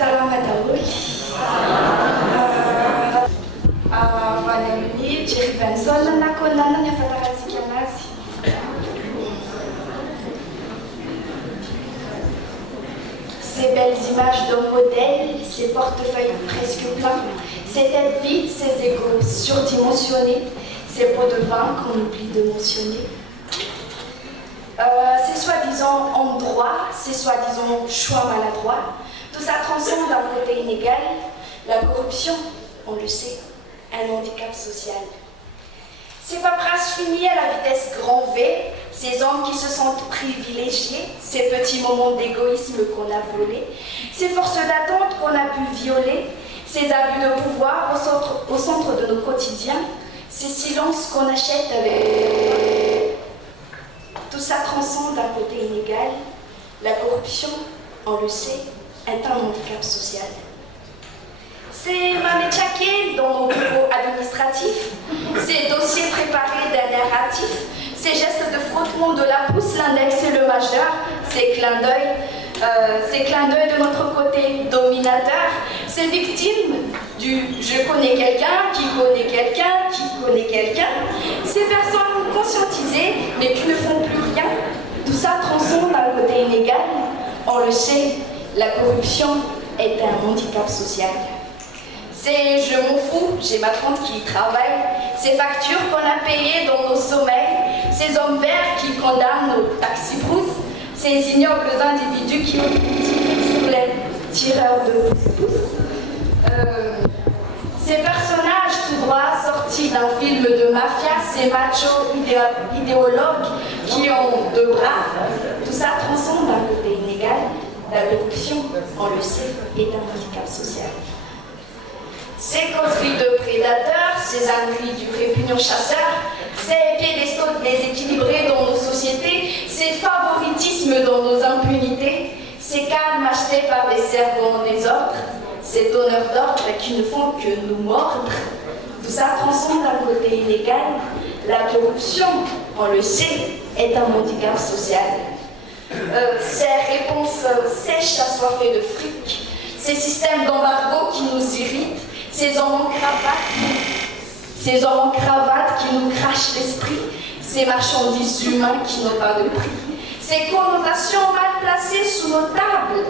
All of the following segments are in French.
Salam Mataoui. Vanamini, Jerry Benson, Nakonana, Nefataratik Yamazi. Ces belles images d'hommes modèles, ces portefeuilles presque pleins, ces têtes vides, ces égos surdimensionnés, ces pots de vin qu'on oublie de mentionner. Ces soi-disant hommes droits, ces soi-disant choix maladroits, tout ça transcende d'un côté inégal. La corruption, on le sait, un handicap social. Ces paperasses finies à la vitesse grand V, ces hommes qui se sentent privilégiés, ces petits moments d'égoïsme qu'on a volés, ces forces d'attente qu'on a pu violer, ces abus de pouvoir au centre de nos quotidiens, ces silences qu'on achète avec... Tout ça transcende d'un côté inégal. La corruption, on le sait, est un handicap social. C'est mamétchaké dans nos bureaux administratifs, ces dossiers préparés d'un narratif, ces gestes de frottement de la pousse, l'index et le majeur, ces clins d'œil de notre côté dominateur, ces victimes du « je connais quelqu'un, qui connaît quelqu'un, qui connaît quelqu'un », ces personnes conscientisées mais qui ne font plus rien. Tout ça transcende d'un côté inégal. On le sait, la corruption est un handicap social. C'est je m'en fous, j'ai ma tante qui y travaille, ces factures qu'on a payées dans nos sommeils, ces hommes verts qui condamnent nos taxi-brousses, ces ignobles individus qui ont tiré sur les tireurs de pouce-pouce. Ces personnages tout droit sortis d'un film de mafia, ces machos idéologues qui ont deux bras, tout ça transcende d'un côté inégal. La corruption, on le sait, est un handicap social. Ces causeries de prédateurs, ces âneries du répugnant chasseur, ces piédestaux déséquilibrés dans nos sociétés, ces favoritismes dans nos impunités, ces calmes achetés par des cerveaux en désordre, ces donneurs d'ordre qui ne font que nous mordre, tout ça transcende d'un côté illégal. La corruption, on le sait, est un handicap social. Ces réponses sèches assoiffées de fric, ces systèmes d'embargo qui nous irritent, ces hommes en cravate qui nous crachent l'esprit, ces marchandises humaines qui n'ont pas de prix, ces connotations mal placées sous nos tables,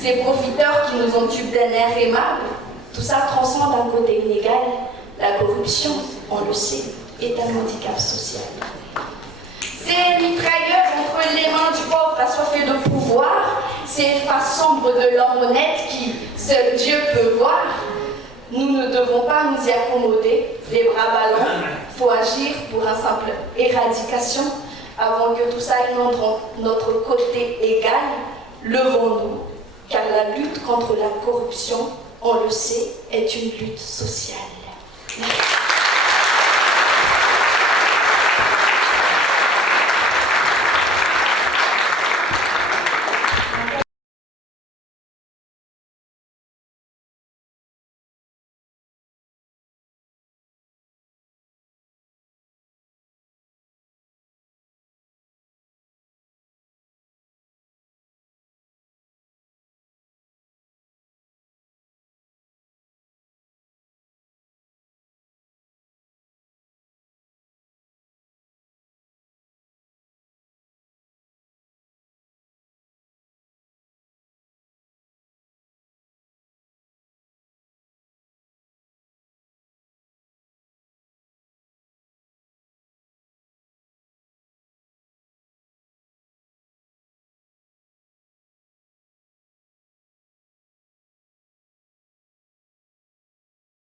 ces profiteurs qui nous entubent d'un air aimable, tout ça transcende d'un côté inégal. La corruption, on le sait, est un handicap social. Ces mitrailleuses entre les mains du pauvre assoiffé de pouvoir, ces faces sombres de l'homme honnête qui seul Dieu peut voir, nous ne devons pas nous y accommoder, les bras ballants. Faut agir pour un simple éradication avant que tout ça inonde notre côté égal. Levons-nous, car la lutte contre la corruption, on le sait, est une lutte sociale. Merci.